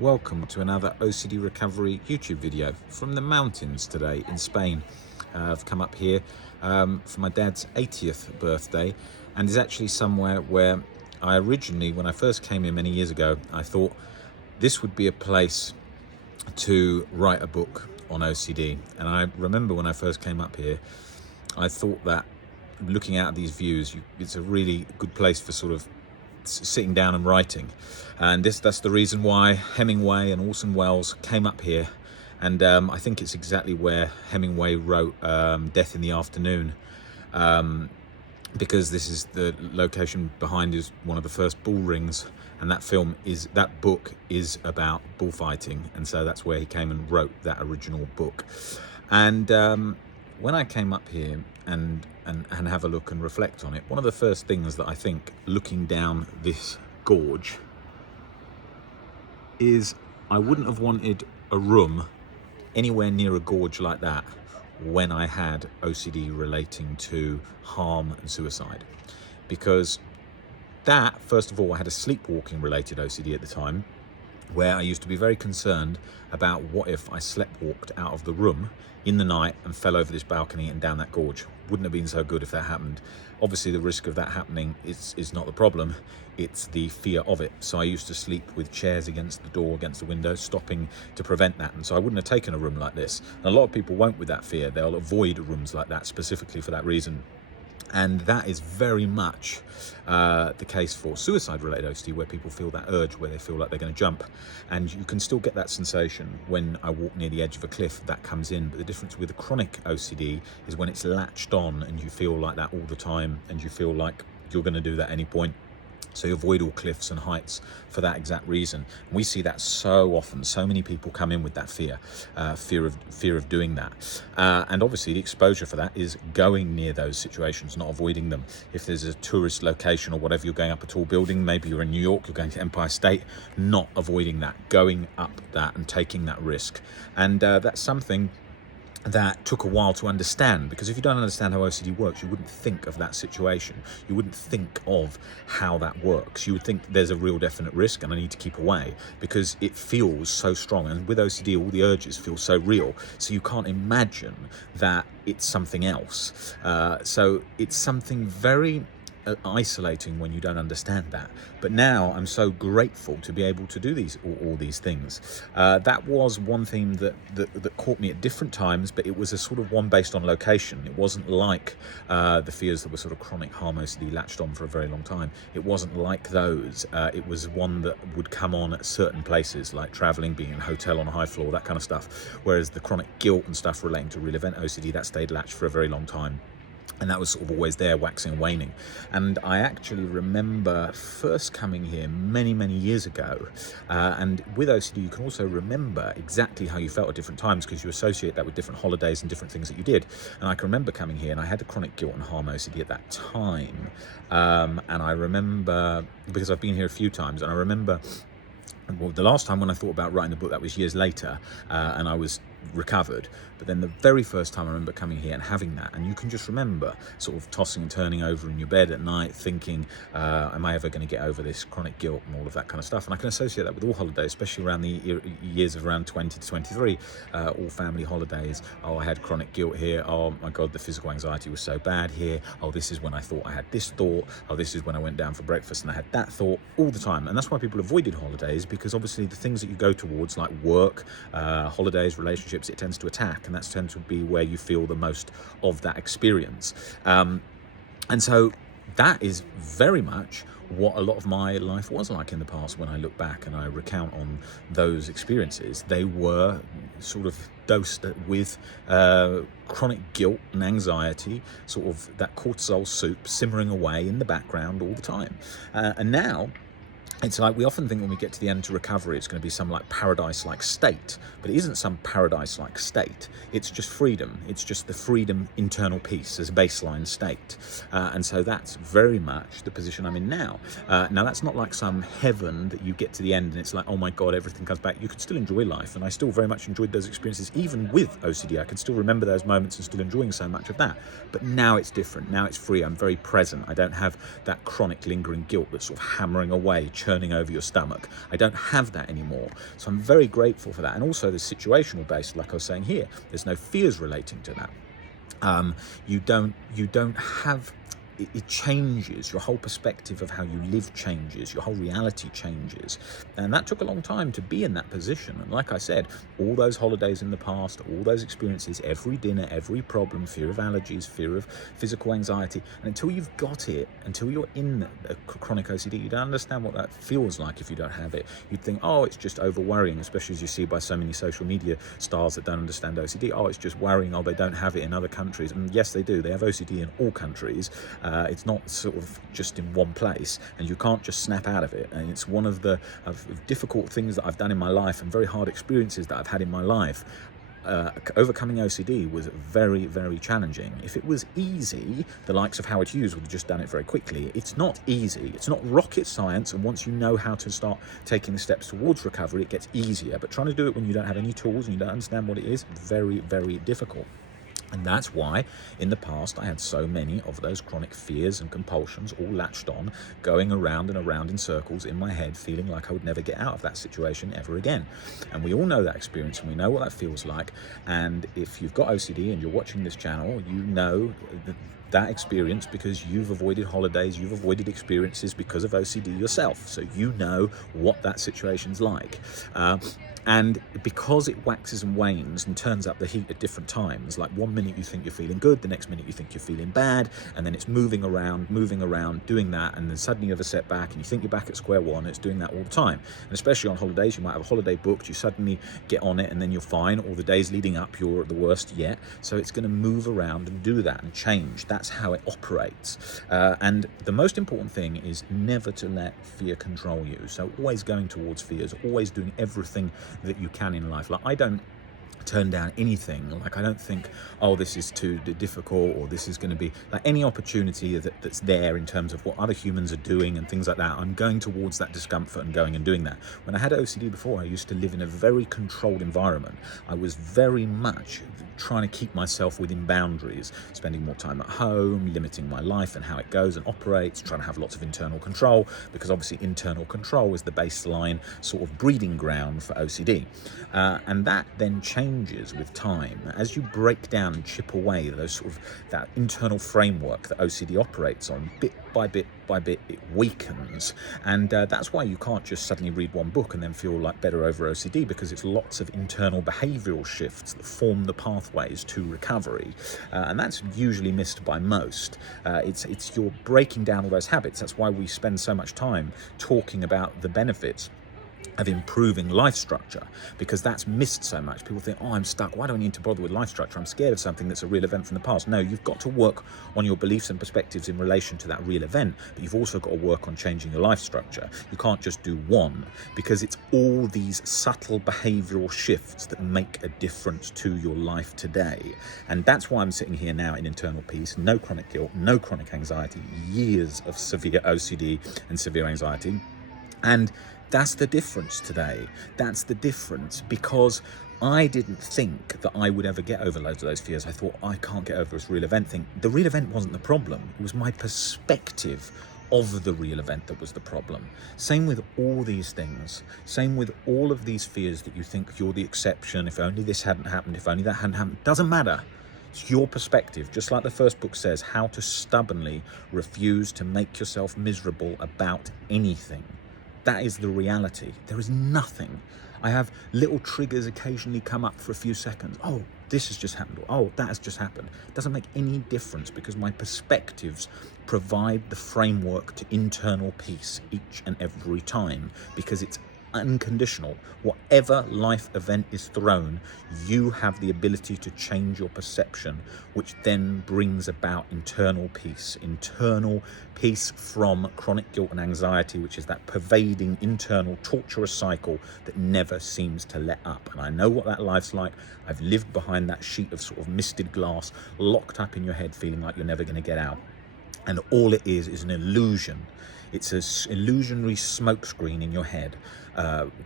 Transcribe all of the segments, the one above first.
Welcome to another OCD recovery YouTube video from the mountains today in Spain. I've come up here for my dad's 80th birthday, and is actually somewhere where I originally, when I first came here many years ago, I thought this would be a place to write a book on OCD. And I remember when I first came up here, I thought that looking out at these views, it's a really good place for sort of sitting down and writing. And that's the reason why Hemingway and Orson Welles came up here. And I think it's exactly where Hemingway wrote Death in the Afternoon, because this is the location behind is one of the first bull rings, and that book is about bullfighting, and so that's where he came and wrote that original book. And when I came up here and have a look and reflect on it, one of the first things that I think, looking down this gorge, is I wouldn't have wanted a room anywhere near a gorge like that when I had OCD relating to harm and suicide. Because that, first of all, I had a sleepwalking related OCD at the time, where I used to be very concerned about what if I sleptwalked out of the room in the night and fell over this balcony and down that gorge. Wouldn't have been so good if that happened. Obviously, the risk of that happening is not the problem, it's the fear of it. So I used to sleep with chairs against the door, against the window, stopping to prevent that. And so I wouldn't have taken a room like this. And a lot of people won't with that fear. They'll avoid rooms like that specifically for that reason. And that is very much the case for suicide-related OCD, where people feel that urge, where they feel like they're going to jump. And you can still get that sensation when I walk near the edge of a cliff, that comes in. But the difference with a chronic OCD is when it's latched on and you feel like that all the time, and you feel like you're going to do that at any point. So you avoid all cliffs and heights for that exact reason. And we see that so often. So many people come in with that fear of doing that. And obviously the exposure for that is going near those situations, not avoiding them. If there's a tourist location or whatever, you're going up a tall building, maybe you're in New York, you're going to Empire State, not avoiding that, going up that and taking that risk. And that's something that took a while to understand, because if you don't understand how OCD works, you wouldn't think of that situation. You wouldn't think of how that works. You would think there's a real definite risk and I need to keep away, because it feels so strong. And with OCD, all the urges feel so real. So you can't imagine that it's something else. So it's something very isolating when you don't understand that. But now I'm so grateful to be able to do all these things. That was one theme that caught me at different times, but it was a sort of one based on location. It wasn't like the fears that were sort of chronic harm OCD latched on for a very long time. It wasn't like those. It was one that would come on at certain places, like traveling, being in a hotel on a high floor, that kind of stuff. Whereas the chronic guilt and stuff relating to real event OCD, that stayed latched for a very long time. And that was sort of always there, waxing and waning. And I actually remember first coming here many years ago. And with OCD, you can also remember exactly how you felt at different times, because you associate that with different holidays and different things that you did. And I can remember coming here, and I had the chronic guilt and harm OCD at that time. And I remember, because I've been here a few times, and I remember, well, the last time when I thought about writing the book, that was years later, and I was recovered. But then the very first time I remember coming here and having that, and you can just remember sort of tossing and turning over in your bed at night thinking, am I ever going to get over this chronic guilt and all of that kind of stuff. And I can associate that with all holidays, especially around the years of around 20 to 23, all family holidays. Oh, I had chronic guilt here. Oh my God, the physical anxiety was so bad here. Oh, this is when I thought I had this thought. Oh, this is when I went down for breakfast and I had that thought, all the time. And that's why people avoided holidays, because obviously the things that you go towards, like work, holidays, relationships, it tends to attack, and that tends to be where you feel the most of that experience. And so that is very much what a lot of my life was like in the past. When I look back and I recount on those experiences, they were sort of dosed with chronic guilt and anxiety, sort of that cortisol soup simmering away in the background all the time. And now it's like we often think when we get to the end to recovery, it's going to be some like paradise-like state, but it isn't some paradise-like state. It's just freedom. It's just the freedom, internal peace as a baseline state. And so that's very much the position I'm in now. Now, that's not like some heaven that you get to the end and it's like, oh my God, everything comes back. You can still enjoy life. And I still very much enjoyed those experiences, even with OCD. I can still remember those moments and still enjoying so much of that. But now it's different. Now it's free. I'm very present. I don't have that chronic lingering guilt that's sort of hammering away, churning turning over your stomach. I don't have that anymore. So I'm very grateful for that. And also the situational based, like I was saying here, there's no fears relating to that. You don't have, it changes, your whole perspective of how you live changes, your whole reality changes. And that took a long time to be in that position. And like I said, all those holidays in the past, all those experiences, every dinner, every problem, fear of allergies, fear of physical anxiety, and until you've got it, until you're in a chronic OCD, you don't understand what that feels like if you don't have it. You'd think, oh, it's just over worrying, especially as you see by so many social media stars that don't understand OCD. Oh, it's just worrying, oh, they don't have it in other countries. And yes, they do. They have OCD in all countries. It's not sort of just in one place, and you can't just snap out of it. And it's one of the difficult things that I've done in my life, and very hard experiences that I've had in my life. Overcoming OCD was very, very challenging. If it was easy, the likes of Howard Hughes would have just done it very quickly. It's not easy. It's not rocket science, and once you know how to start taking the steps towards recovery, it gets easier. But trying to do it when you don't have any tools and you don't understand what it is, very, very difficult. And that's why in the past I had so many of those chronic fears and compulsions all latched on, going around and around in circles in my head, feeling like I would never get out of that situation ever again. And we all know that experience, and we know what that feels like. And if you've got OCD and you're watching this channel, you know that experience because you've avoided holidays, you've avoided experiences because of OCD yourself. So you know what that situation's like. And because it waxes and wanes and turns up the heat at different times, like one minute you think you're feeling good, the next minute you think you're feeling bad, and then it's moving around, doing that, and then suddenly you have a setback and you think you're back at square one. It's doing that all the time. And especially on holidays, you might have a holiday booked, you suddenly get on it and then you're fine, or the days leading up you're at the worst yet. So it's going to move around and do that and change. That's how it operates. And the most important thing is never to let fear control you. So always going towards fears, always doing everything that you can in life. Like, I don't turn down anything. Like, I don't think, oh, this is too difficult, or this is going to be like any opportunity that's there in terms of what other humans are doing and things like that. I'm going towards that discomfort and going and doing that. When I had OCD before, I used to live in a very controlled environment. I was very much trying to keep myself within boundaries, spending more time at home, limiting my life and how it goes and operates, trying to have lots of internal control, because obviously internal control is the baseline sort of breeding ground for OCD. And that then changes with time. As you break down and chip away those sort of that internal framework that OCD operates on, bit by bit by bit, it weakens. And that's why you can't just suddenly read one book and then feel like better over OCD, because it's lots of internal behavioral shifts that form the pathways to recovery. And that's usually missed by most. It's you're breaking down all those habits. That's why we spend so much time talking about the benefits of improving life structure, because that's missed so much. People think, oh, I'm stuck. Why do I need to bother with life structure? I'm scared of something that's a real event from the past. No, you've got to work on your beliefs and perspectives in relation to that real event, but you've also got to work on changing your life structure. You can't just do one, because it's all these subtle behavioral shifts that make a difference to your life today. And that's why I'm sitting here now in internal peace, no chronic guilt, no chronic anxiety, years of severe OCD and severe anxiety. And that's the difference today. That's the difference, because I didn't think that I would ever get over loads of those fears. I thought, I can't get over this real event thing. The real event wasn't the problem. It was my perspective of the real event that was the problem. Same with all these things. Same with all of these fears that you think you're the exception. If only this hadn't happened, if only that hadn't happened. Doesn't matter. It's your perspective. Just like the first book says, how to stubbornly refuse to make yourself miserable about anything. That is the reality. There is nothing. I have little triggers occasionally come up for a few seconds. Oh, this has just happened. Oh, that has just happened. It doesn't make any difference, because my perspectives provide the framework to internal peace each and every time, because it's unconditional. Whatever life event is thrown, you have the ability to change your perception, which then brings about internal peace from chronic guilt and anxiety, which is that pervading internal torturous cycle that never seems to let up. And I know what that life's like. I've lived behind that sheet of sort of misted glass, locked up in your head, feeling like you're never going to get out. And all it is an illusion. It's an illusionary smokescreen in your head,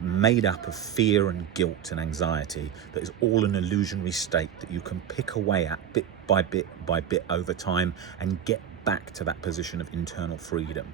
made up of fear and guilt and anxiety, that is all an illusionary state that you can pick away at bit by bit over time and get back to that position of internal freedom.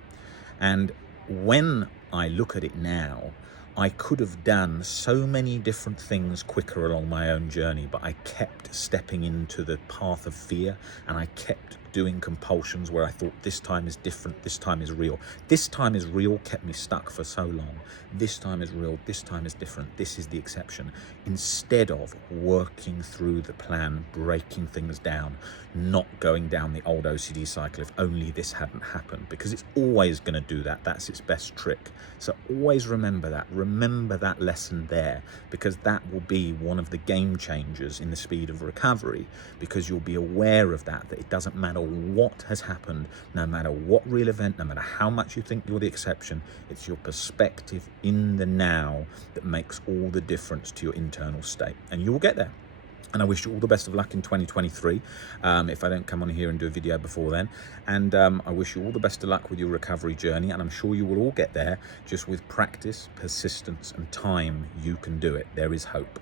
And when I look at it now, I could have done so many different things quicker along my own journey, but I kept stepping into the path of fear, and I kept doing compulsions where I thought this time is different, this time is real. This time is real kept me stuck for so long. This time is real, this time is different, this is the exception. Instead of working through the plan, breaking things down, not going down the old OCD cycle, if only this hadn't happened, because it's always going to do that. That's its best trick. So always remember that lesson there, because that will be one of the game changers in the speed of recovery, because you'll be aware of that it doesn't matter what has happened, no matter what real event, no matter how much you think you're the exception, it's your perspective in the now that makes all the difference to your internal state, and you will get there. And I wish you all the best of luck in 2023, if I don't come on here and do a video before then. And I wish you all the best of luck with your recovery journey, and I'm sure you will all get there. Just with practice, persistence and time, you can do it. There is hope.